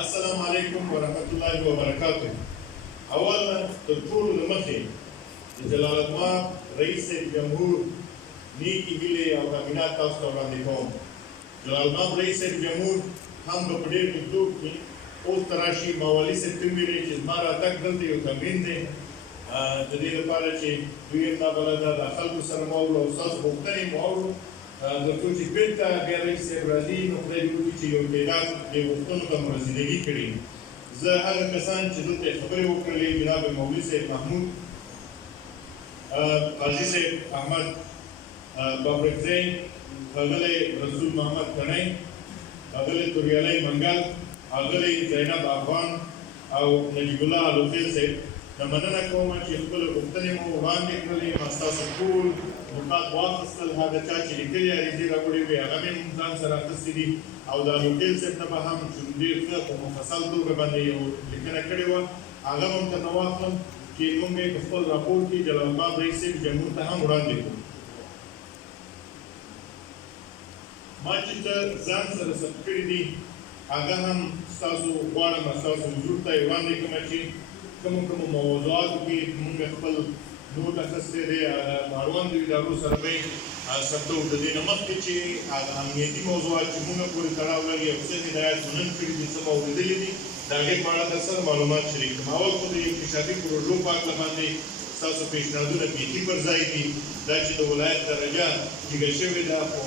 السلام علیکم ورحمۃ اللہ وبرکاتہ. اولا تر ټولو د مخې د جلال اباد رئیس جمهور نیکې هیلې او تامینات تاسو ته وړاندې کوم. جلال اباد رئیس جمهور هم به په ډېر مقدور کې اوس ته راشي. مولوي صاحب ته ویلې چې زما راتګ دلته یو تمرین دی د دې لپاره چې دوی هم نابلده د خلکو سره مو اورو او ستاسو غوښتنې مو اورو تر څو چې بېرته بیا رئیس صاحب راځي نو خدای دې وکړي چې یو تعداد دې غوښتنو ته مو رسېدګي کړي. زه هغه کسان چې دلته یې خبرې وکړلې جناب مولوي صاحب محمود، قاضي صاحب احمد بابرکزی، ښاغلی رسول محمد کنی، ښاغلی توریالی منګل، ښاغلی زینب افغان او نجیب الله الوخیل صاحب، نو مننه کوم چې خپلې غوښتنې مو وړاندې کړلې. ما ستاسو ټول نقاط واخیستل، هغه چا چې لیکلي عریضې راوړې وې هغه مې هم ځان سره اخیستې دي او د الوخیل صاحب نه به هم چې ډېر ښه په مفصل توګه باندې یو لیکنه کړې وه هغه به هم درنه واخلم چې موږ یې په خپل راپور کې جلال اباد رئیس صاحب جمهور ته هم وړاندې کړو. ما چې څه ځان سره ثبت کړي دي هغه هم ستاسو غواړم ستاسو حضور ته یې وړاندې کړم چې کومو موضوعاتو کې موږ خپل نوټ اخیستی دی اړوندو ادارو سره به یې ثبتوو. د دې نه مخکې چې هغه امنیتي موضوعات چې موږ پورې تړاو لري او څه هدایات مو نن کړي دي څه مو اورېدلي دي د هغې په اړه در سره معلومات شریک کړم. اول خو د انکشافي پروژو په هکله باندې ستاسو پیشنهادونه بیخي پر ځای دي. دا چې د ولایت درجه ټیږه شوې ده خو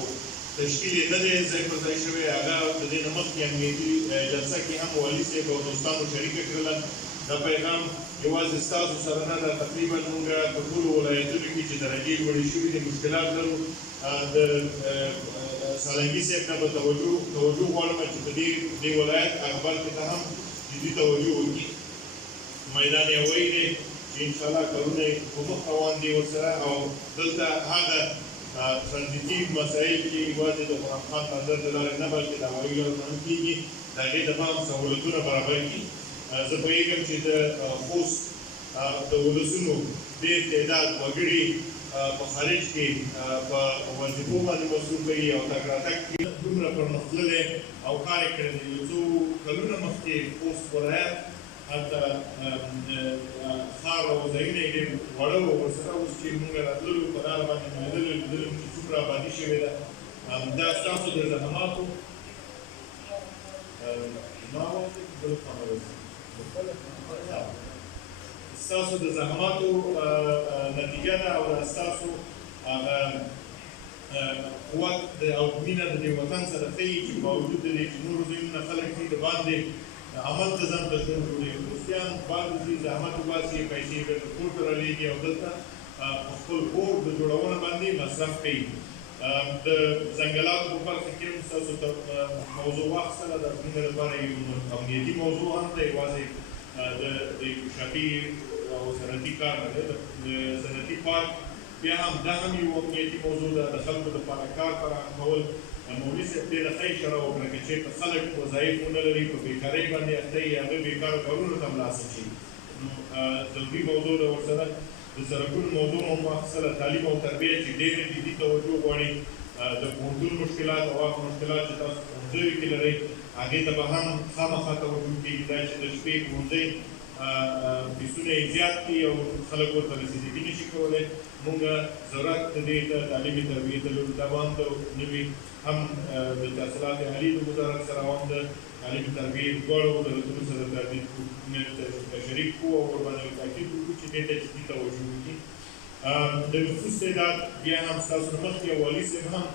تشکیل یې نه دی ځای پر ځای شوی. هغه د دې نه مخکې امنیتي جلسه کې هم والي صاحب او دوستانو شریکه کړله. دا پیغام یوازې ستاسو سره نه ده، تقریبا موږ په ټولو ولایتونو کې چې درجې لوړې شوي دي مشکلات لرو. د سالنګي صاحب نه به توجه غواړم چې په دې ولایت هغه برخې ته هم جدي توجه وکړي. میدان یوی دی چې انشاءالله کارونه یې په مخ روان دي ورسره او دلته هغه ترانزیتي مسایل چې یوازې د قرآن خان بندر د لارې نه بلکې د هوایي لارو نه کېږي د هغې دپاره سهولتونه برابر کړي. زه پوهېږم چې د خوست د ولسونو ډېر تعداد وګړي په خارج کې په وظیفو باندې مصروفه وي او تګ راتګ کې دومره پرمختللی او کار یې کړی دی. یو څو کلونه مخکې خوست ولایت هلته ښار او ځایونه یې ډېر وړه وو ورسره اوس چې موږ راتللو په لاره باندې مو لیدلو چې څومره آبادي شوې ده. دا ستاسو د زحماتو ستاسو د زحماتو نتیجه ده او دا ستاسو قوت او مینه د دې وطن سره ښیي چې باوجود د دې چې نورو ځایونو نه خلک دي د باندې عمل ته ځان تشویق کړي. خوستیان بعض ځي زحمت وباسي، پیسې بېرته کور ته رالېږي او دلته په خپل کور د جوړونه باندې مصرف کوي. د ځنګلاتو په برخه کې هم ستاسو ته موضوع واخیستله. د زموږ لپاره یو امنیتي موضوع هم ده، یوازې د انکشافي او صنعتي کار نه دی. د صنعتي پارک بیا هم دا هم یو امنیتي موضوع ده. د خلکو دپاره کار فراهم کول. مولوي صاحب ډېره ښه اشاره وکړه که چېرته خلک وظایف ونه لري په بېکارۍ باندې اخته وي هغه بېکاره کارونو ته ملاصه شي. نو ضروري موضوع ده ورسره. د سړکونو موضوع هم واخیستله. تعلیم او تربیه چې ډېرې جدي توجه غواړي. د پوهنتون مشکلات او هغه مشکلات چې تاسو په ښوونځیو کې لرئ هغې ته به هم خامخا توجه کېږي. دا چې د شپې ښوونځی فیسونه یې زیات دي او خلک ورته رسېدګي نه شي کولی. موږ ضرورت د دې د تعلیمي تربیې د لوري دا هم د نوي هم د تحصیلات عالي د وزارت سره هم د تعلیمي تربیې دواړو دولتونو سره شریک کړو او ورباندې تاکید وکړو چې دې ته جدي توجه وکړي. د نفوس تعداد بیا هم ستاسو نه مخکې والي صاحب هم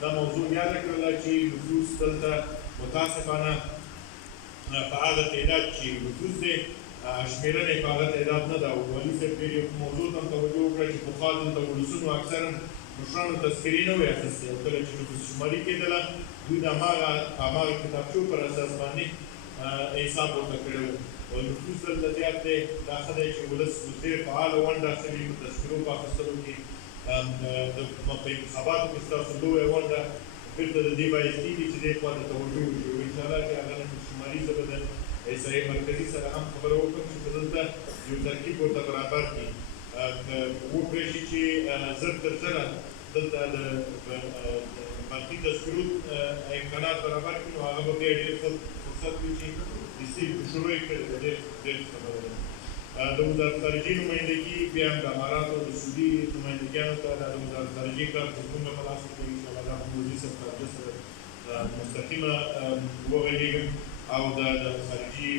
دا موضوع یاده کړله چې نفوس دلته متاسفانه په هغه تعداد چې نفوس دی شمېرنه یې په هغه تعداد نه ده. او والي صاحب ډېر یو موضوع ته هم توجه وکړه چې پخوا دلته ولسونو اکثرا مشرانو تذکرې نه وې اخیستې او کله چې نفوس شماري کېدله دوی د هماغه کتابچو پر اساس باندې حساب ورته کړی و. او نفوس دلته زیات دی. دا ښه دی چې ولس ډېر فعاله ونډه اخلي په تذکرو په اخیستلو کې. په انتخاباتو کې ستاسو لویه ونډه بېرته د دې باعث کېږي چې دې خوا ته توجه وشي. او انشاءالله چې هغه نفوس شماري زه به د احصایې مرکزي سره هم خبره وکړم چې په دلته یو ترکیب ورته برابر کړي. وکړی شي چې زر تر زره دلته د برقي تذکرو امکانات برابر کړي نو هغه به بیا ډېر ښه فرصت وي چې شروع یې کړي ډېر خبره ده. د وزارت خارجي نمایندګي بیا هم د اماراتو د سعودي نمایندګیانو ته د وزارت خارجي کار زموږ په لاس کې دی، انشاءالله دا په مولوي صاحب قابله سره مستقیمه وغږېږم او د خارجي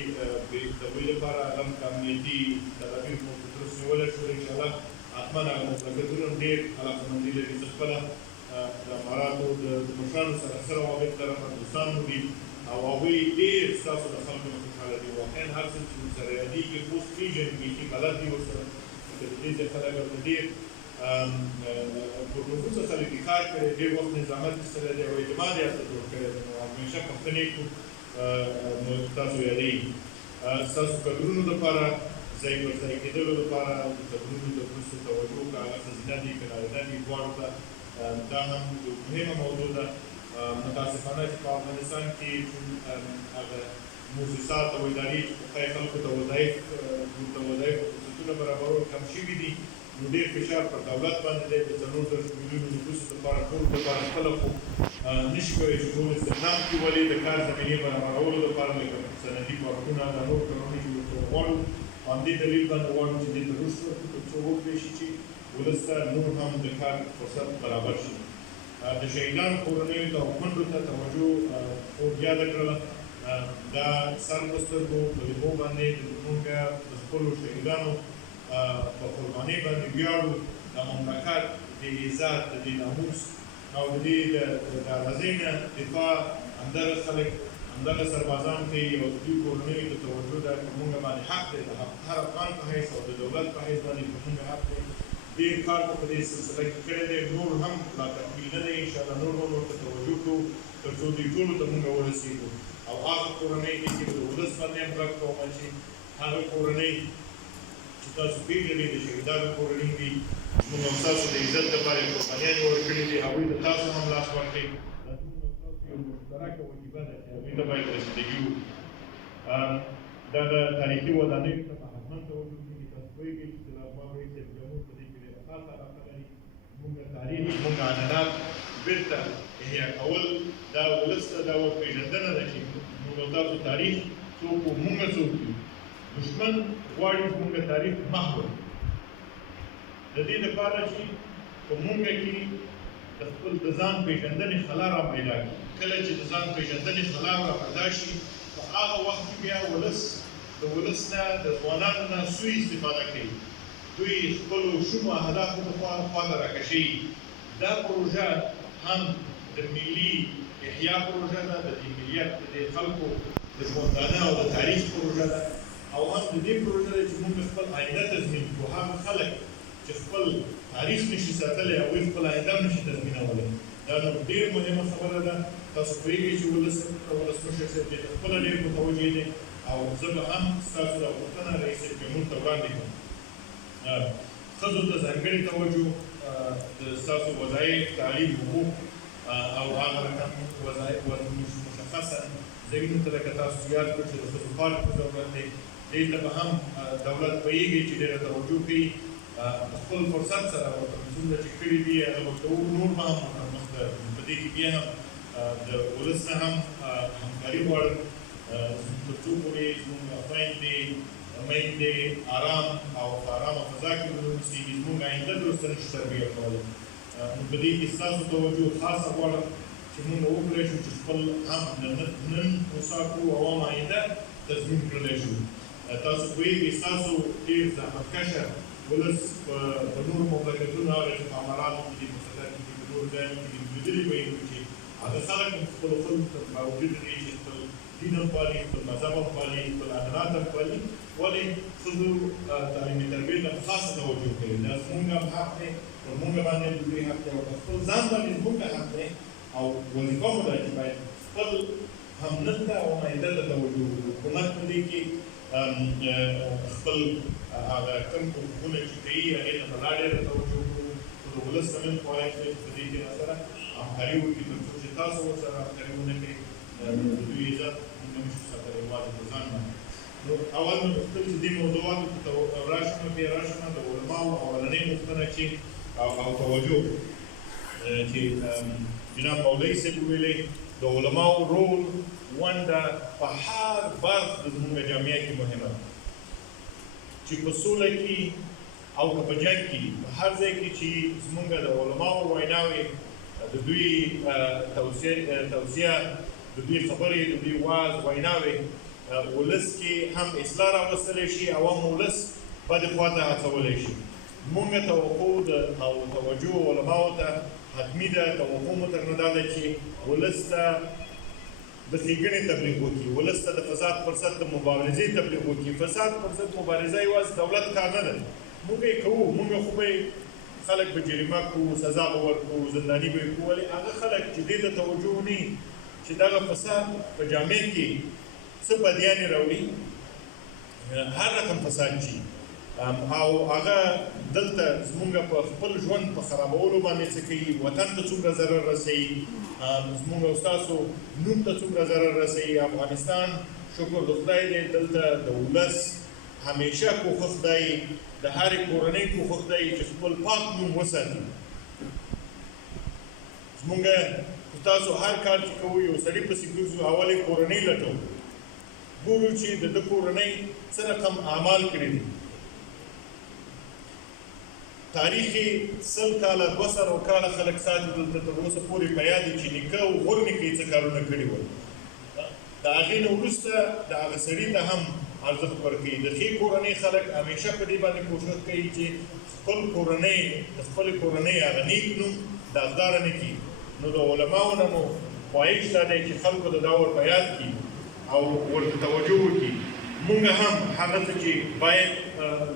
دوی لپاره هغه امنیتي تدابیر مو په درست نیولی شو. انشاءالله حتما هغه مملکتونه هم ډېر علاقمندي لري چې خپله د اماراتو د مشرانو سره ښه روابط لرم، دوستان مو دي او هغوی ډېر ستاسو د خلکو نه خوشحاله دي. واقعا هر څه چې ورسره یادېږي خوست پېژني چې بلد دي ورسره، د دې ځای خلک ورته ډېر پرنفوذه خلک دي، کار کړی، ډېر وخت نظامت ایستلی دی او اعتماد یې ورته جوړ کړی دی. نو همېشه پوښتنې کوو نو تاسو یادېږي. ستاسو کدرونو لپاره ځای پر ځای کېدلو لپاره د کدرونو د مرستو توجه که هغه ښځینه دي که نارینه دي دواړو ته دا هم یو مهمه موضوع ده. متاسفانه چې په افغانستان کې هغه مؤسسات او ادارې چې پخوی خلکو ته وظایف او فرصتونه برابرول کم شوي دي، نو ډېر فشار پر دولت باندې دی. د 4 میلیونو نفوسو لپاره ټول لپاره خپله خو نشي کولی چې ټول استخدام کړي، ولې د کار زمینې برابرولو لپاره لکه صنعتي پارکونه دا نور کارونه چې ورته غواړو په همدې دلیل باندې غواړو چې دې ته رشد ورکړو تر څو وکړی شي چې ولس ته نور هم د کار فرصت برابر شي. د شهیدانو کورنیو ته او کونډو ته توجه خوب یاده کړله. دا سر په سترګو په لیدو باندې موږ د خپلو شهیدانو په قربانۍ باندې ویاړو. د مملکت د عزت د دې ناموس او د دې د اراضۍ نه دفاع همدغه خلک همدغه سربازان کوي او د دوی کورنیو ته توجه دا په موږ باندې حق دی، د هر افغان په حیث او د دولت په حیث باندې په موږ حق دی. ډېر کار په دې سلسله کې کړی دی، نور هم لا تکمیل نه دی. انشاءالله نور به ورته توجه کړو تر څو دوی ټولو ته موږ ورسېږو او هغه کورنۍ دي چې د ولس باندې هم غږ کومه چې هغه کورنۍ چې تاسو پېژنئ د شهیدانو کورنۍ دي، موږ هم ستاسو د عزت لپاره یې قربانیانې ورکړي دي، هغوی ته تاسو هم لاس ورکړئ. دا زموږ او ستاسو یو مشترکه وجیبه ده چې هغوی ته باید رسیدګي وکړو. دا د تاریخي ودانیو ته به حتما توجه کېږي. تاسو پوهېږئ چې د لاهور رئیس جمهور په دې کې ډېره خاصه علاقه لري. زموږ تاریخ، زموږ عنعنات بېرته احیا کول دا ولس ته دا ورپېژندنه ده چې موږ او تاسو تاریخ څوک وو، موږ څوک یو. دښمن غواړي زموږ تاریخ محو کړي. د دې لپاره چې په موږ کې د خپل د ځان پېژندنې خلا را پیدا کړي. کله چې د ځان پېژندنې خلا را پیدا شي په هغه وخت کې بیا ولس د ولس نه د ځوانانو نه سوء استفاده کوي. دوی خپلو شومو اهدافو ته خواته راکشوي. دا پروژه هم د ملي احیا پروژه ده، د دې ملیت د دې خلکو د ژوندانه او د تاریخ پروژه ده، او هم د دې پروژه ده چې موږ خپل آینده تضمین کړو. هغه خلک چې خپل تاریخ نشي ساتلی هغوی خپل آینده هم نشي تضمینولی. دا نو ډېر مهمه خبره ده. تاسو پوهېږئ چې ولسمشر صاحب دې ته خپله ډېر متوجه دی او زه به هم ستاسو دا غوښتنه رئیس جمهور ته وړاندې کړم. ښځو ته ځانګړې توجه، د ستاسو وظایف، تعلیم، حقوق او هغه رقم وظایف مشخصه ځایونو ته لکه تاسو یاد کړو چې د ښځو پارک په ضرورت دی. دې ته به هم دولت پوهېږي چې ډېره توجه کوي. خپل فرصت سره ورته څومره چې کړي دي هغه ورته نور به هم ورمخته په دې کې بیا هم د ولس نه هم همکاري غواړم تر څو پورې زموږ خویندې میندې ارام او په ارامه فضا کې ونیسېږي. زموږ آینده درسته نشي تربیه کولی. نو په دې کې ستاسو توجه خاصه غواړم چې موږ وکړی شو چې خپل هم نن مسافرو عوام آینده تضمین کړلی شو. تاسو پوهېږئ ستاسو ډېر زحمتکشه ولس په نورو مملکتونو هغه چې په اماراتو کې دي، په قطر کې دي، په نورو ځایونو کې دي، لیدلي به یې چې هغه خلک هم خپلو خلکو ته باوجود دی چې خپل دین هم پالي، خپل مذهب هم پالي، خپل عنعنات هم پالي، ولې ښځو تعلیمي تربیې ته خاصه توجه کوي. دا زموږ هم حق دی، پر موږ باندې د دوی حق دی او په خپل ځان باندې زموږ حق دی او وظیفه مو ده چې باید خپل هم نن ته او آینده ته توجه وکړو. حکومت په دې کې خپل هغه کوم حقوقونه چې کوي هغې ته به لا ډېره توجه وکړو. د ولس زمین خواهش دی چې په دې کې راسره همکاري وکړي تر څو چې تاسو ورسره همکاري ونه کړئ نو د دوی عزت موږ نه شو ساتلی یوازې په ځان باندې. نو اول مې غوښتل چې دې موضوعاتو ته راشم، بیا راشم د علماو اولنۍ غوښتنه چې او توجه چې جناب مولوي صاحب ویلې د علماو رول ونډه په هر برخ د زموږ جامعه کې مهمه ده چې په سوله کې او که په جنګ کې په هر ځای کې چې زموږ د علماو ویناوې د دوی توصیه د دوی خبرې د دوی واعظ ویناوې ولس کې هم اصلاح راوستلی شي او هم ولس بدې خوا ته هڅولی شي موږ توقع او توجه علماو ته حتمي ده توقع مو تر نه دا ده چې ولس ته د ښېګڼې تبلیغ وکړي ولس ته د فساد پر ضد د مبارزې تبلیغ وکړي فساد پر ضد مبارزه یوازې دولت کار نه ده موږ یې کوو موږ خو به خلک به جریمه کړو سزا به ورکړو زنداني به یې کړو ولې هغه خلک چې دې ته توجه ونی چې دغه فساد په جامع کې څه بدیانې راوړي هر رقم فساد شي او هغه دلته زمونږ په خپل ژوند په خرابولو باندې څه کوي وطن ته څومره ضرر رسوي زمونږ او ستاسو نوم ته څومره ضرر رسوي افغانستان شکر د خدای دی دلته د ولس همیشه کوښښ دی د هرې کورنۍ کوښښ دی چې خپل پاک نوم وساتي زمونږ تاسو هر کار چې کوو یو سړي پسې ګرځو اول یې کورنۍ لټو ګورو چې د ده کورنۍ څه رقم اعمال کړي دي تاریخي 100 کاله 200 کاله خلک ساتي دلته تر اوسه پورې په یاد دي چې نیکه او غورنیکه یې څه کارونه کړي ول د هغې نه وروسته د هغه سړي ته هم ارزښت ورکوي د ښې کورنۍ خلک همیشه په دې باندې کوښښ کوي چې خپل کورنۍ د خپلې کورنۍ هغه نیک نوم داغداره نه کړي نو د علماو نه مو خواهش دا دی چې خلکو د دا ور په یاد کړي او ورته توجه وکړي مونږ هم هغه څه چې باید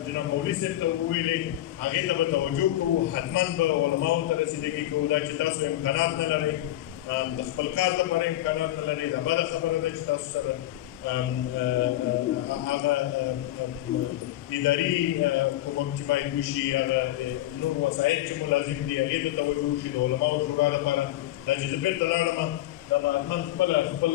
جناب مولوي صاحب ته وویلې هغې ته به توجه کوو حتما به علماو ته رسیدګي کوو دا چې تاسو امکانات نه لرئ د خپل کار لپاره امکانات نه لرئ دا بده خبره ده چې تاسو سره هغه اداري کوم چې باید وشي هغه نور وسایل چې مو لازم دي هغې ته توجه وشي د علماو شورا لپاره دا چې زه بېرته لاړم دا به حتما خپل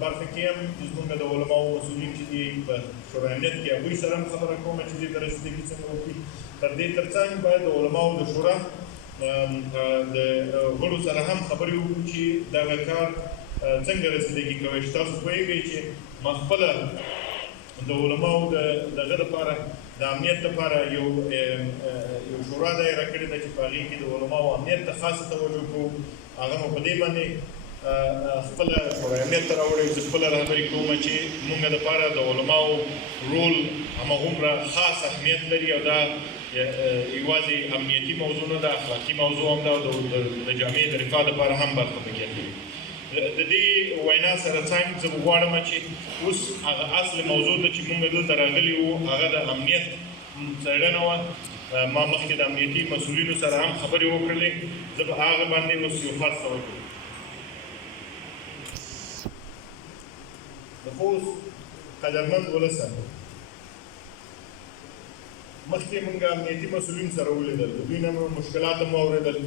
برخه کې هم چې زموږ د علماو مسؤلین چې دي په شورای امنیت کې هغوی سره هم خبره کومه چې دې ته رسېدګي څنګه وکړي تر دې تر څنګ باید د علماو د شورا د غړو سره هم خبرې وکړو چې دغه کار څنګه رسېدګي کوی چې تاسو پوهېږئ چې ما خپله د علماو دغه دپاره د امنیت لپاره یو شورا دایره کړې ده چې په هغې کې د علماو امنیت ته خاصه توجه کوو هغه مو په دې باندې خپله شورای امنیت ته راوړی زه خپله رهبري کوم چې مونږ دپاره د علماو رول هماغومره خاص اهمیت لري او دا یوازې امنیتي موضوع نه ده اخلاقي موضوع هم ده او د جامعې د رفاه دپاره هم برخه پکې اخلي د دې وینا سره څنګ زه غواړم چې اوس هغه اصل موضوع ته چې مونږ دلته راغلي وو هغه د امنیت څېړنه وه ما مخکې د امنیتي مسؤلینو سره هم خبرې وکړلې زه به هغه باندې اوس یو خاص څه وکړم د خوست قدرمند ولسه مخکې مونږ امنیتي مسؤلین سره ولیدل د دوی نه مو مشکلات هم واورېدل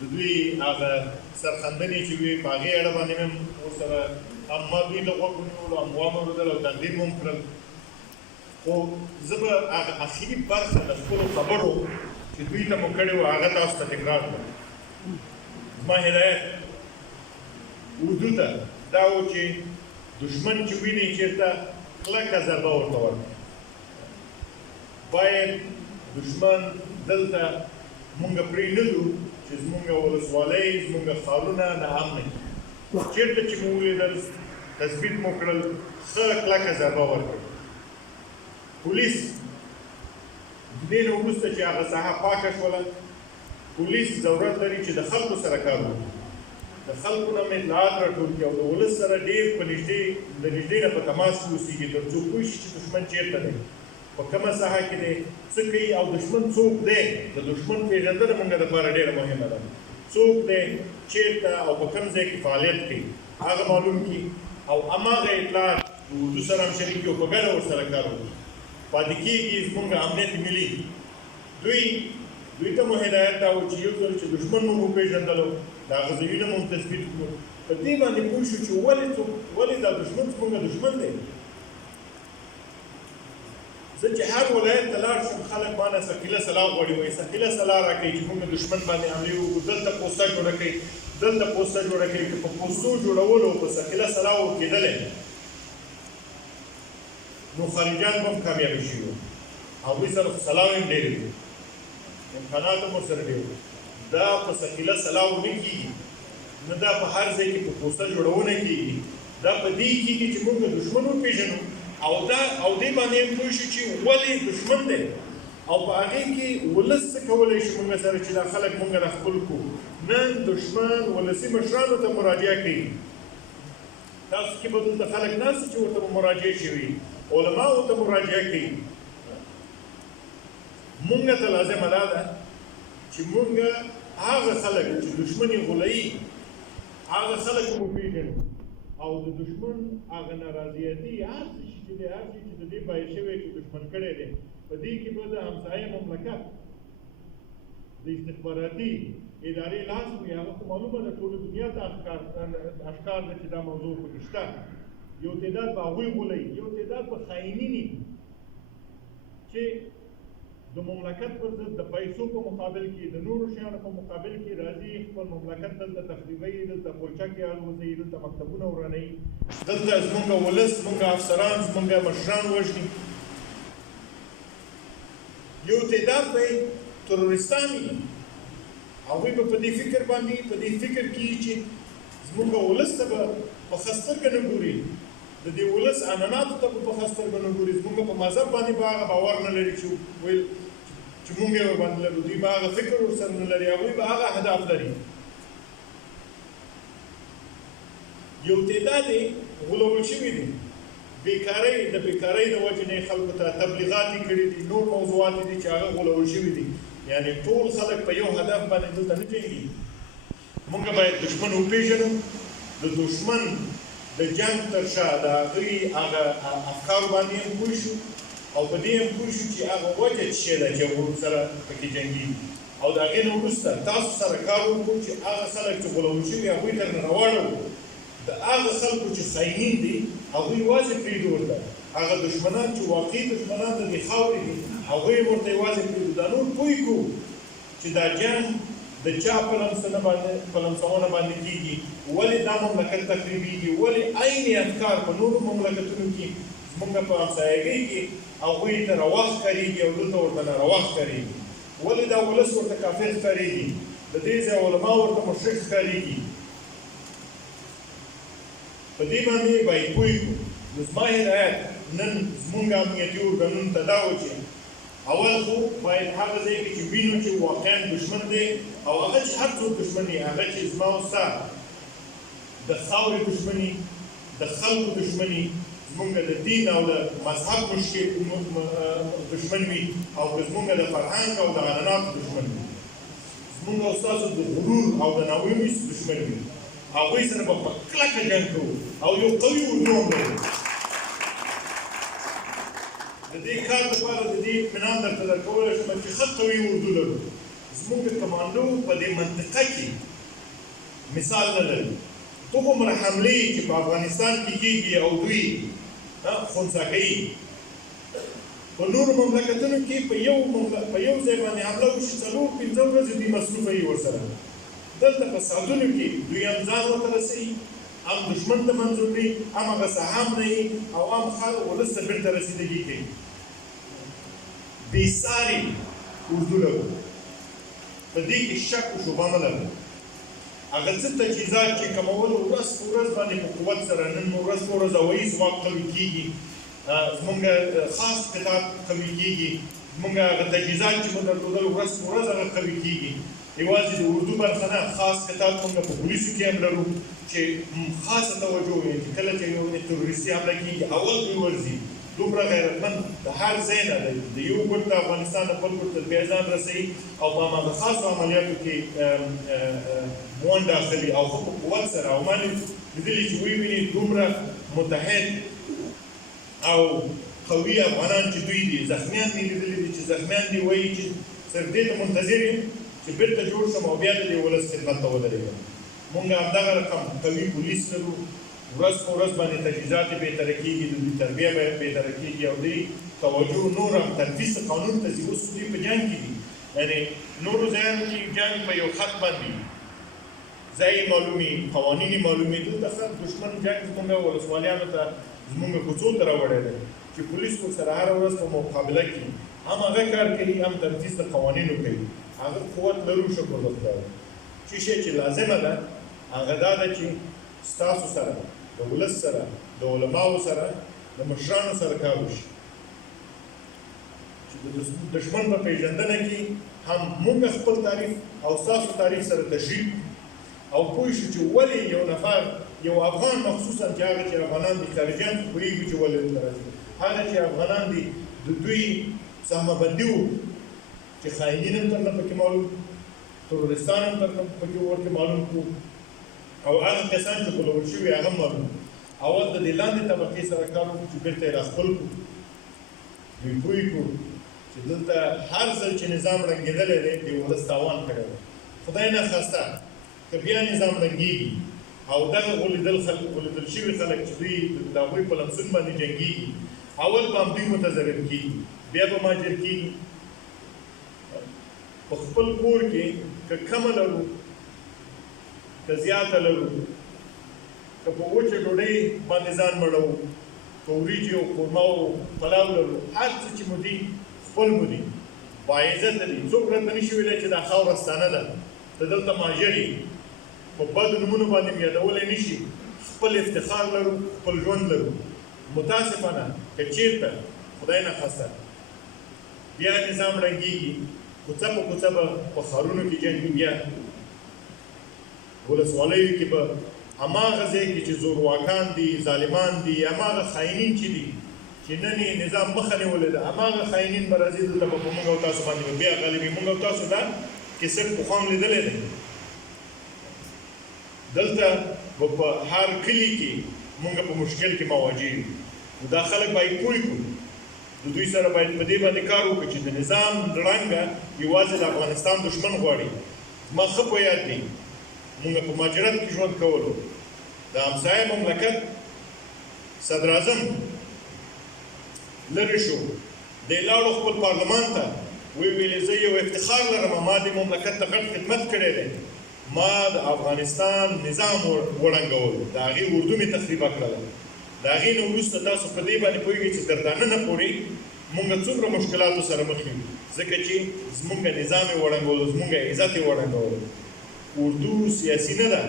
د دوی هغه سرخندنې چې وي په هغې اړه باندې مې ورسره هم ما دوی ته غوږ ونیولو هم مو هم اورېدل او تقدیر مو هم کړل خو زه به هغه اخري برخه د خپلو خبرو چې دوی ته مو کړې وه هغه تاسو ته تکرار کړم زما هدایت اردو ته دا و چې دشمن چې ویني چېرته کلکه ضربه ورته ورکړي باید دشمن دلته مونږ پرېږدو چې زمونږ ولسوالۍ زمونږ ښارونه ناامنه کړي چېرته چې مو ولیدل تثبیت مو کړل ښه کلکه ضربه ورکړي پولیس د دې نه وروسته چې هغه ساحه پاکه شوله پولیس ضرورت لري چې د خلکو سره کار وکړي د خلکو نه اطلاعات راټول کړي او د ولس سره ډېر په نږدې نه په تماس کې اوسېږي تر څو پوه شي چې دښمن چېرته دی په کومه ساحه کې دی څه کوي او دښمن څوک دی د دښمن پېژندنه موږ دپاره ډېره مهمه ده څوک دی چېرته او په کوم ځای کې فعالیت کوي هغه معلوم کړي او هماغه اطلاعات د اردو سره هم شریک کړي او په ګډه ورسره کار وکړي پاتې کېږي زموږ امنیت ملي دوی ته مو هدایت دا و چې یو ځل چې دښمن مو وپېژندلو د هغه ځایونه مو تثبیت کړو په دې باندې پوه شو چې ولې دا دښمن زموږ دښمن دی زه چې هر ولایت ته لاړ شم خلک مانه ثقیله سلا غواړي وایي ثقیله سلا راکوي چې موږ دښمن باندې حملې وکړو دلته پوسته جوړه کوي دلته پوسته جوړه کړي که په پوستو جوړولو په ثقیله سلاو کېدلی نو خارجیان به هم کامیابه شوي وو هغوی سره خو سلاو هم ډېرې وي امکانات هم ورسره ډېر وو دا په ثقیله سلاو نه کېږي نه دا په هر ځای کې په پوسته جوړونه کېږي دا په دې کېږي چې موږ دښمن وپېژنو او دې باندې هم پوه شو چې ولې دښمن دی او په هغې کې ولس څه کولی شي موږ سره چې دا خلک موږ راخپل کړو نن دښمن ولسي مشرانو ته مراجعه کوي تاسو کې به دلته خلک ناست چې ورته به مراجعه شوي علماو ته مراجعه کوي موږ ته لازمه دا ده چې موږ هغه خلک چې دښمن یې غولوي هغه خلک مو وپېژنو او د دښمن هغه ناراضیتي هر څه شي چې دی هر څه چې د دې باعث شوی چې دښمن کړی دی په دې کې به د همسایه مملکت د استخباراتي ادارې لاس وي هغه خو معلومه ده ټوله دنیا ته اشکار ده چې دا موضوع پکې شته یو تعداد به هغوی غولوي یو تعداد به خاینین دي چې د مملکت پر ضد د پیسو په مقابل کې د نورو شیانو په مقابل کې راځي خپل مملکت دلته تخریبوي دلته پولچکې الوځي دلته مکتبونه ورانوي دلته زموږ ولس زموږ افسران زموږ مشران وژني یو تعداد به تروریستان وي هغوی به په دې فکر باندې په دې فکر کې چې زموږ ولس ته به په ښه سترګه نه ګوري د دې ولس عنعناتو ته به په ښه سترګه نه ګوري زموږ په مذهب باندې به هغه باور نه لري چې ویل چې موږ یې ورباندې لرو دوی به هغه فکر ورسره نه لري هغوی به هغه اهداف لري یو تعداد یې غولول شوي دي د بیکارۍ د وجې نه یې خلکو ته تبلیغات یې کړي دي نور موضوعات دي چې هغه غولول شوي دي یعنې ټول خلک په یو هدف باندې دلته نه جنګي موږ باید دښمن وپېژنو د دښمن د جنګ تر شا د هغوی هغه افکارو باندې هم پوه شو او په دې هم پوه شو چې هغه وجه څه شی ده چې هغوی سره پکې جنګېږي او د هغې نه وروسته تاسو سره کار وکړو چې هغه خلک چې غولول شوي هغوی ته راواړوو د هغه خلکو چې خاینین دي هغوی یوازې پرېږدو ورته هغه دښمنان چې واقعي دښمنان د دې خاورې دي هغوی یې ورته یوازې پرېږدو دا نور پوه کړو چې دا جنګ د چا په لمسونه باندې کېږي ولې دا مملکت تخریبېږي ولې عین افکار په نورو مملکتونو کې زموږ په همسایګۍ کې هغوی ته روا ښکارېږي او دلته ورته ناروا ښکارېږي ولې دا ولس ورته کافر ښکارېږي د دې ځای علما ورته مشرک ښکارېږي په دې باندې باید پوه کړو نو زما هدایت نن زموږ امنیتي ارګانونو ته دا و چې اول خو باید هغه ځای کې چې وینو چې واقعا دښمن دی او هغه چې هر څوک دښمن وي هغه چې زما او ستا د خاورې دښمني د خلکو دښمني زموږ د دین او د مذهب دښمن وي او که زموږ د فرهنګ او د عنعناتو دښمن وي زموږ او ستاسو د غرور او د ناویمې دښمن وي هغوی سره به په کلکه جنګ کوو او یو قوي اردو هم لرو د دې کار لپاره د دې اطمینان درته درکولی شم چې ښه قوي اردو لرو زموږ کمانډو په دې منطقه کې مثال نه لري دومره حملې چې په افغانستان کې کېږي او دوی خنثی کوي په نورو مملکتونو کې په یو ځای باندې حمله وشي 4-5 ورځې دوی مصروفه وي ورسره دلته په ساعتونو کې دوی هم ځان ورته رسوي هم دښمن ته منظور وي هم هغه سهام نه وي او هم خلک ولس ته بېرته رسیدګي کوي بېساري اردو لرو په دې کې شک و شبهه مه لرو هغه څه تجهیزات چې کمولو ورځ په ورځ باندې په قوت سره نن ورځ په ورځ هوایي ځواک قوي کېږي زموږ خاص قطاع قوي کېږي زموږ هغه تجهیزات چې موږ درلودل ورځ په ورځ هغه قوي کېږي یوازې د اردو برخه نه خاص قطاع موږ په پولیسو کې هم لرو چې خاصه توجه وي چې کله چې یو تروریستي حمله کېږي اول دوی ورځي دومره غیرتمند د هر ځای نه د یو ګوټ د افغانستان د بل ګوټ ته بیا ځان رسوي او په هماغه خاصو عملیاتو کې ونډه اخلي او ښه په قوت سره او ما لیدلي چې وویني دومره متحد او قوي افغانان چې دوی دي زخمیان مې لیدلي دي چې زخمیان دي وایي چې صرف دې ته منتظر یم چې بېرته جوړ شم او بیا د دې ولس خدمت ته ودرېږم موږ همدغه رقم قوي پولیس لرو ورځ په ورځ باندې تجهیزات یې بهتره کېږي د دوی تربیه به بهتره کېږي او دوی توجه نور هم تنفیذ قانون ته ځي اوس دوی په جنګ کې دي یعنې نورو ځایانو کې جنګ په یو خط باندې ځای معلومي، قوانین معلومي. دلته ښه دښمن جنګ زموږ ولسوالیانو ته زموږ کوڅو ته راوړی دی چې پولیس ورسره هره ورځ په مقابله کې هم هغه کار کوي، هم تنفیذ د قوانینو کوي. هغه قوت لرو شکر د خدای. شی چې لازمه ده هغه دا ده چې ستاسو سره، د ولس سره، د علماو سره، د مشرانو سره کار وشي چې د دښمن په پېژندنه کې هم موږ خپل تاریخ او ستاسو تاریخ سره تشریح او پوه شو چې ولې یو نفر، یو افغان مخصوصا چې هغه چې افغانان دي خارجیان پوهېږي چې ولې دلته راځي، هغه چې افغانان دي د دوی سهمه بندي وو چې خاینین هم درنه پکې معلوم، ترورستان هم درنه پکې ورته معلوم کړو، او هغه کسان چې غولول شوي هغه معلوم. اول د دې لاندې طبقې سره کار وکړو چې بېرته یې راخپل کړو، دوی پوه کړو چې دلته هر ځل چې نظام ړنګېدلی دی د ولس تاوان کړی دی. خدای ناخواسته که بیا نظام ړنګېږي او دغه غولېدل شوي خلک چې دوی د هغوی په لمسون باندې جنګېږي، اول به هم دوی متضرر کېږي، بیا به مهاجر کېږي. په خپل کور کې که کمه لرو که زیاته لرو، که په وچه ډوډۍ باندې ځان مړوو، که وریجې او قورمه او پلاو لرو، هر څه چې مو دي خپل مو دي، باعزته دي. څوک راته نشي ویلی چې دا خاوره ستانه ده، ته دلته مهاجر یې، په بدو نومونو باندې مو یادولی نشي. خپل افتخار لرو، خپل ژوند لرو. متاسفانه که چېرته خدای ناخواسته بیا نظام ړنګېږي، کوڅه په کوڅه به په ښارونو کې جنګ وي، بیا ولسوالیو کې به هماغه ځای کې چې زورواکان دي، ظالمان دي، هماغه خاینین چې دي چې نن یې نظام مخه نیولې ده، هماغه خاینین به راځي دلته به په موږ او تاسو باندې به بیا غالبي. موږ او تاسو دا کیسټ پخوا هم لیدلی دی. دلته به په هر کلي کې موږ په مشکل کې مواجه یو. دا خلک باید پوه کړو، د دوی سره باید په دې باندې کار وکړو چې د نظام ړنګه یوازې د افغانستان دښمن غواړي. ما ښه په یاد دی موږ په مهاجرت کې ژوند کولو، د همسایه مملکت صدراعظم لرې شو، دی لاړو خپل پارلمان ته، ویې ویلې زه یو افتخار لرم، ما دې مملکت ته غټ خدمت کړی دی، ما د افغانستان نظام وړنګول، د هغې اردو مې تخریبه کړله. د هغې نه وروسته تاسو په دې باندې پوهېږئ چې تر دننه پورې موږ څومره مشکلاتو سره مخ یو، ځکه چې زموږ نظام یې وړنګولو، زموږ عزت یې وړنګولو. اردو سیاسي نه ده،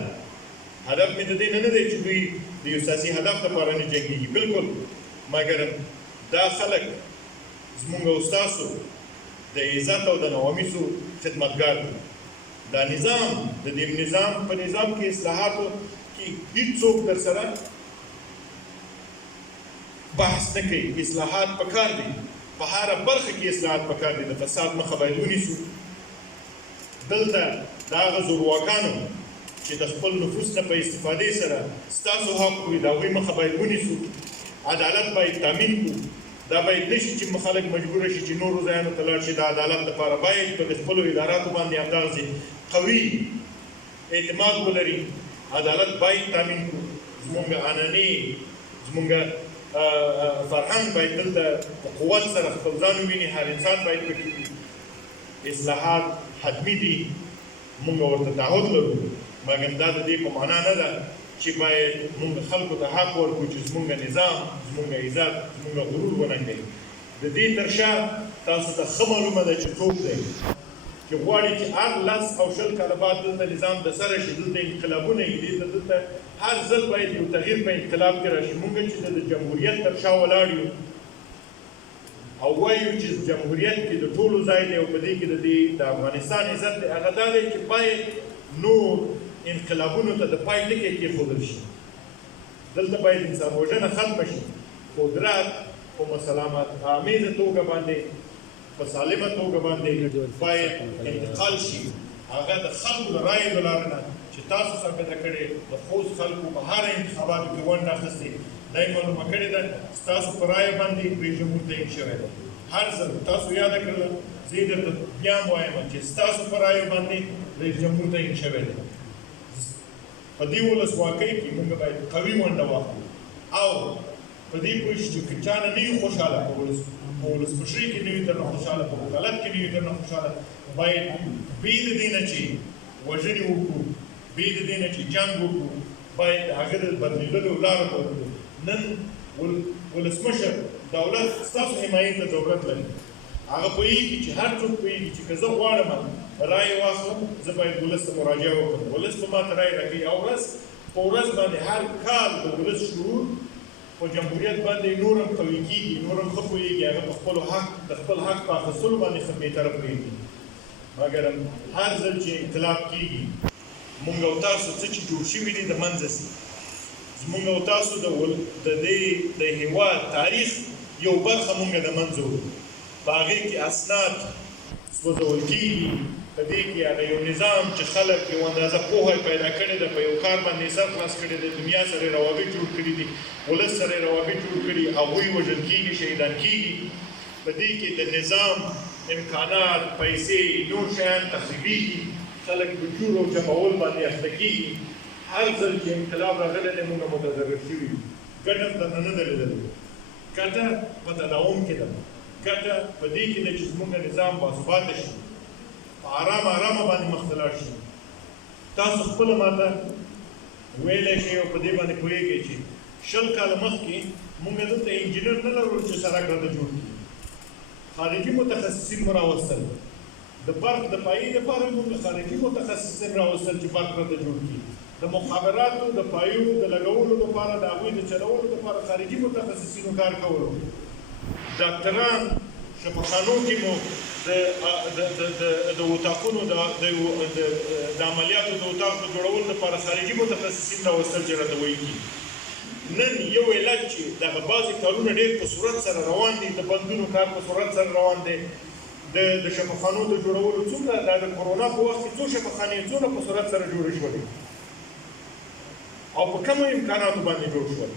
هدف مې د دې نه دی چې دوی د یو سیاسي هدف لپاره نه جنګېږي، بلکل، مګر دا خلک زموږ او ستاسو د عزت او د نوامیسو خدمتګار دي. دا نظام، د دې نظام په نظام کې اصلاحاتو کې هېڅوک در سره بحث نه کوي. اصلاحات پکار دي، په هره برخه کې اصلاحات پکار دي. د فساد مخه باید ونیسو. دلته د هغه زورواکانو چې د خپل نفوذ نه په استفادې سره ستاسو حق خوري، د هغوی مخه باید ونیسو. عدالت باید تامین کړو. دا باید نشي چې خلک مجبوره شي چې نورو ځایونو ته لاړ شي. د عدالت لپاره باید په خپلو اداراتو باندې همدغسې قوي اعتماد ولري. عدالت باید تامین کړو. زموږ عنعنې، زموږ فرهنګ باید دلته په قوت سره خپل ځان وویني. هر انسان باید پکې اصلاحات حتمي دي. موږ ورته تعهد لرو، مګر دا د دې په معنا نه ده چې باید موږ خلکو ته حق ورکړو چې زموږ نظام، زموږ عزت، زموږ غرور وننګوي. د دې تر شا تاسو ته ښه معلومه ده چې څوک دی چې غواړي چې هر 10 او 20 کاله بعد دلته نظام د سره شي، دلته انقلابونه یې دلته هر ځل باید یو تغییر په انقلاب کې راشي. موږ چې د جمهوریت تر شا ولاړ یو او وایو چې جمهوریت کې د ټولو ځای دی او په دې کې د افغانستان عزت دی، هغه دا دی چې باید نور انقلابونو ته د پای ټکی کېښودل شي. دلته باید انسان وژنه ختمه شي. قدرت په مسالمت آمیزه توګه باندې، په سالمه توګه باندې باید انتقال شي. هغه د خلکو د رایې د لارې نه چې تاسو ثابته کړې، د خوست خلکو په هر انتخاباتو کې ونډه اخیستې، دا یې معلومه کړې ده. ستاسو په رایه باندې رئیس جمهور تعیین شوی دی. هر ځل تاسو یاده کړله، زه یې درته بیا هم وایم چې ستاسو په رایه باندې رئیس جمهور تعیین شوی دی. په دې ولسواکۍ کې موږ باید قوي ونډه واخلو او په دې پوه شو چې که چا نه نه یو خوشحاله، په ولسمشرۍ کې نه وي درنه خوشحاله، په وکالت کې نه وي درنه خوشحاله، باید بې د دې نه چې وژنې وکړو، بې د دې نه چې جنګ وکړو باید د هغه د بدلېدلو لاره وکړو. نن ولسمشر دولت ستاسو حمایت ته ضرورت لري. هغه پوهېږي چې هر څوک پوهېږي چې که زه غواړم رایې واخلم زه باید ولس ته مراجعه وکړم. ولس به ما ته رایې راکوي او ورځ په ورځ باندې هر کال د ولس شعور په جمهوریت باندې نور هم قوي کېږي، نور هم ښه پوهېږي، هغه په خپلو حق د خپل حق په اخیستلو باندې ښه بهتره پوهېږي. مګر هر ځل چې انقلاب کېږي موږ او تاسو څه چې جوړ شوي دي د منځه ځي. زموږ او تاسو د دې د هېواد تاریخ یو برخه موږ د منځه وړو. په هغې کې اسناد سوځول کېږي، په دې کې هغه یو نظام چې خلک یو اندازه پوهه پیدا کړې ده، په یو کار باندې سر خلاص کړی دی، دنیا سره یې روابط جوړ کړي دي، ولس سره یې روابط جوړ کړي، هغوی وژل کېږي، شهیدان کېږي. په دې کې د نظام امکانات، پیسې، نور شیان تخریبېږي، خلک په جوړ او جمعول باندې اخته کېږي. هر ځل چې انقلاب راغلی دی موږ متضرر شوي یو. ګټه درنه نه ده لیدلې، ګټه په تداوم کې ده، ګټه په دې کې ده چې زموږ نظام باثباته شي، په ارامه باندې مخ ته لاړ شي. تاسو خپله ماته ویلی شئ او په دې باندې پوهېږئ چې 20 کاله مخکې موږ دلته انجینر نه لرلو چې سړک راته جوړ کړي. خارجي متخصصین مو راوستل، د برق د پایې لپاره موږ خارجي متخصصین راوستل چې برق راته جوړ کړي. د مخابراتو د پایو د لګولو لپاره د هغوی د چلولو لپاره خارجي متخصصینو کار کولو. ډاکټران شفاخانو کې مو د اتاقونو د عملیاتو د اتاق د جوړولو لپاره خارجي متخصصین راوستل چې راته ویل کېږي. نن یو علت چې دغه بعضې کارونه ډېر په سرعت سره روان دي، د بندونو کار په سرعت سره روان دی، د شفاخانو د جوړولو څومره د کرونا په وخت کې څو شفاخانې څومره په سرعت سره جوړې شولې او په کمو امکاناتو باندې جوړ شول.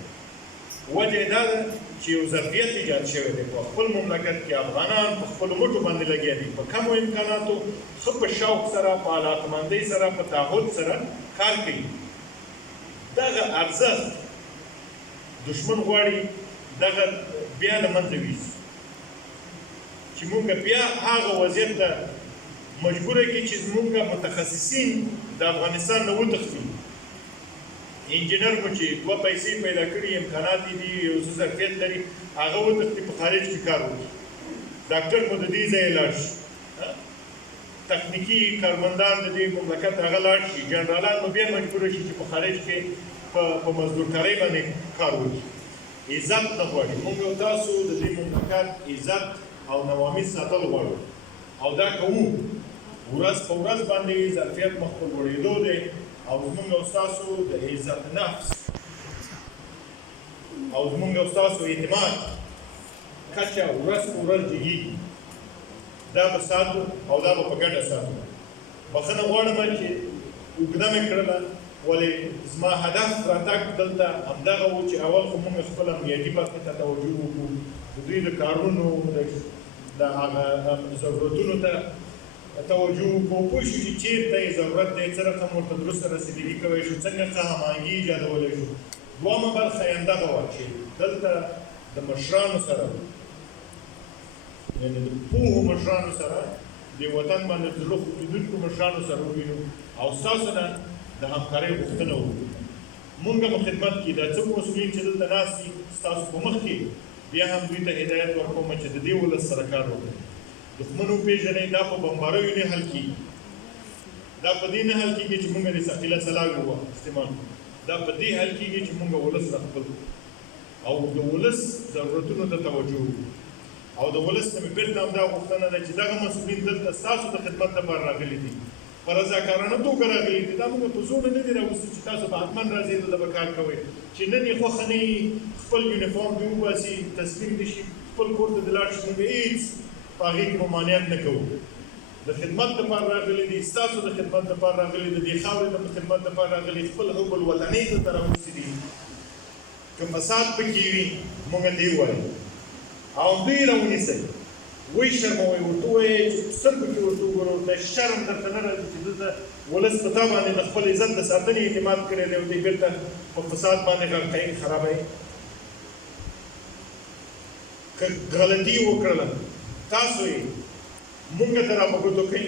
وجه یې دا ده چې یو ظرفیت ایجاد شوی دی. په خپل مملکت کې افغانان په خپلو مټو باندې لګیا دي، په کمو امکاناتو ښه په شوق سره، په علاقمندۍ سره، په تعهد سره کار کوي. دغه ارزښت دشمن غواړي دغه بیا له منځه ویسي، چې موږ بیا هغه وضعیت ته مجبوره کړي چې زموږ متخصصین د افغانستان نه وتښتي. انجینر مو چې 2 پیسې پیدا کړي، امکانات یې دي، یو څه ظرفیت لري، هغه وتښتي په خارج کې کار وکړي. ډاکټر مو د دې ځایه لاړ شي، تخنیکي کارمندان د دې مملکت هغه لاړ شي، جنرالان مو بیا مجبوره شي چې په خارج کې په مزدورکارۍ باندې کار وکړي. عزت نه غواړي. موږ او تاسو د دې مملکت عزت او نوامید ساتل غواړو او دا کوو. ورځ په ورځ باندې ظرفیت مخ په لوړېدو دی او زموږ او ستاسو د عزت نفس او زموږ او ستاسو اعتماد کچه ورځ په ورځ جګېږي. دا به ساتو او دا به په ګډه ساتو. بخښنه غواړم چې اوږده مې کړله، ولې زما هدف راتګ دلته همدغه و چې اول خو موږ خپل امنیتي برخې ته توجه وکړو، د دوی د کارونو د هغه ضرورتونو ته توجه وکړو، پوه شو چې چېرته یې ضرورت دی، څه رقم ورته درسته رسېدګي کوی شو، څنګه څه هماهنګي ایجادولی شو. دویمه برخه یې همدغه وه چې دلته د مشرانو سره، یعنې د پوهو مشرانو سره، د وطن باندې د زړه خوځېدونکو مشرانو سره ووینو او ستاسو نه د همکارۍ غوښتنه وکړو. مونږ به خدمت کې دا څه مسؤلین چې دلته ناست دي ستاسو په مخ کې بیا هم دوی ته هدایت ورکوم چې د دې ولس سره کار وکړي. دښمن وپېژنئ، دا په بمباریو نه حل کېږي، دا په دې نه حل کېږي چې مونږ د ثقیله سلاګ استعمال کړو، دا په دې حل کېږي چې مونږ ولس راخپل او د ولس ضرورتونو ته توجه وکړو. او د ولس نه مې بېرته همدا غوښتنه ده چې دغه مسؤلین دلته ستاسو د خدمت لپاره راغلي دي، په رضاکارانه توګه راغلي دي. دا موږ په زور نه دي راوستي چې تاسو به حتما راځئ دلته به کار کوئ، چې نن یې خوښه نه وي خپل یونیفارم دې وباسي، تسلیم دې شي، خپل کور ته دې لاړ شي. موږ هېڅ په هغې کې ممانعت نه کوو. د خدمت لپاره راغلي دي، ستاسو د خدمت لپاره راغلي دي، د دې خاورې د خدمت لپاره راغلي، خپل حب الوطنۍ دلته راوستي دي. که فساد پکې وي موږ دې ووایو او دوی راونیسئ، وی شرموئ، ورته ووایئ چې سترګو کې ورته وګورئ، ورته شرم درته نه راځي چې دلته ولس په تا باندې د خپل عزت د ساتنې اعتماد کړی دی او دوی بېرته په فساد باندې غرقوي، خرابوي. که غلطي وکړله تاسو یې مونږ ته را په ګوتو کوئ،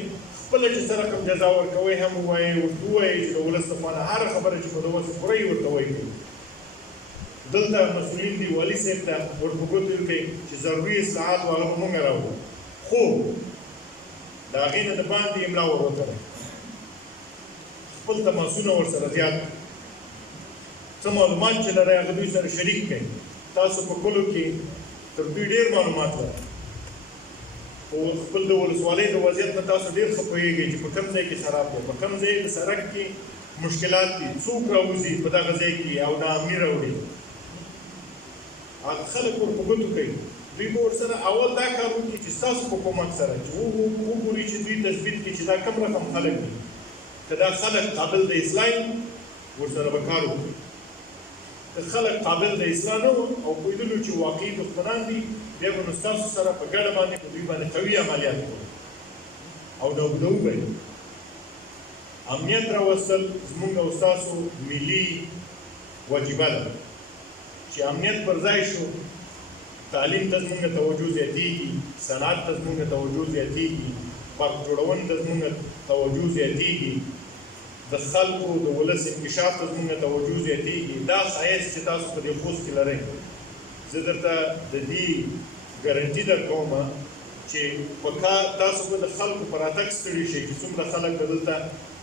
خپله چې سره کوم جزا ورکوئ هم ووایئ، ورته ووایئ چې د ولس لخوا نه هره خبره چې په د وس پوره یې ورته وایي. دلته مسؤلین دي والي صاحب ته ورته ګوتې وکړئ چې ضروري اصلاحات و هغه به مونږ راوړو، خو د هغې نه د باندې املا ور وتړئ، خپل تماسونه ورسره زیات څه معلومات چې لرئ هغه دوی سره شریک کړئ. تاسو په کلو کې تر دوی ډېر معلومات لرئ، خو خپل د ولسوالۍ د وضعیت نه تاسو ډېر ښه پوهېږئ چې په کوم ځای کې سراب دی، په کوم ځای د سړک کې مشکلات دي، څوک راوځي په دغه ځای کې او ناامني راوړي. هغه خلک ورپه ګوتو کوي، دوی به ورسره اول دا کار وکړي چې ستاسو په کومک سره چې وګوري چې دوی تثبیت کړي چې دا کوم رقم خلک دي، که دا خلک قابل د اصلاح ورسره به کار وکړي. که خلک قابل د اصلاح نه وو او پوهېدلو چې واقعي دښمنان دي، بیا به نو ستاسو سره په ګډه باندې په دوی باندې قوي عملیات کوو او د اوږدوو به یې. امنیت راوستل زموږ او ستاسو ملي وجیبه ده چې امنیت پر ځای شو، تعلیم ته زموږ توجه زیاتېږي، صنعت ته زموږ توجه زیاتېږي، پارک جوړونې ته زموږ توجه زیاتېږي، د خلکو د ولس انکشاف ته زموږ توجه زیاتېږي. دا ښایست چې تاسو په دې خوست کې لرئ، زه درته د دې ګارنټي درکوم چې په کار تاسو به د خلکو په راتګ ستړي شئ چې څومره خلک به دلته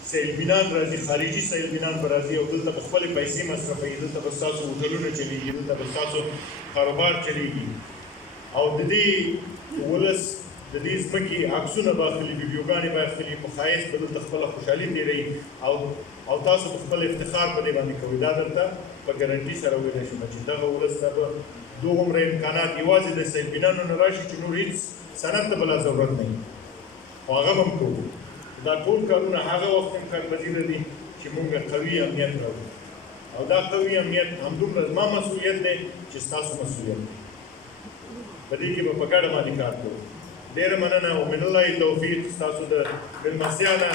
سیلبینان راځي، خارجي سیلبینان به راځي او دلته به خپلې پیسې مصرفوي، دلته به ستاسو هوټلونه چلېږي، دلته به ستاسو کاروبار چلېږي او د دې ولس د دې ځمکې عکسونه به اخلي، ویډیوګانې به اخلي، په ښایست به دلته خپله خوشحالي تېروي او تاسو به خپل افتخار په دې باندې کوئ. دا درته په ګارنټي سره ویلی شم چې دغه ولس ته به دومره امکانات یوازې د سیلبینانو نه راشي چې نور هېڅ صنعت ته به لا ضرورت نه وي، خو هغه به هم کوو. دا ټول کارونه هغه وخت امکان پذیره دي چې موږ قوي امنیت راوړو او دا قوي امنیت همدومره زما مسؤلیت دی چې ستاسو مسؤلیت دی. په دې کې به په ګډه باندې کار کوو. ډېره مننه او من الله توفیق. ستاسو د مېلمستیا نه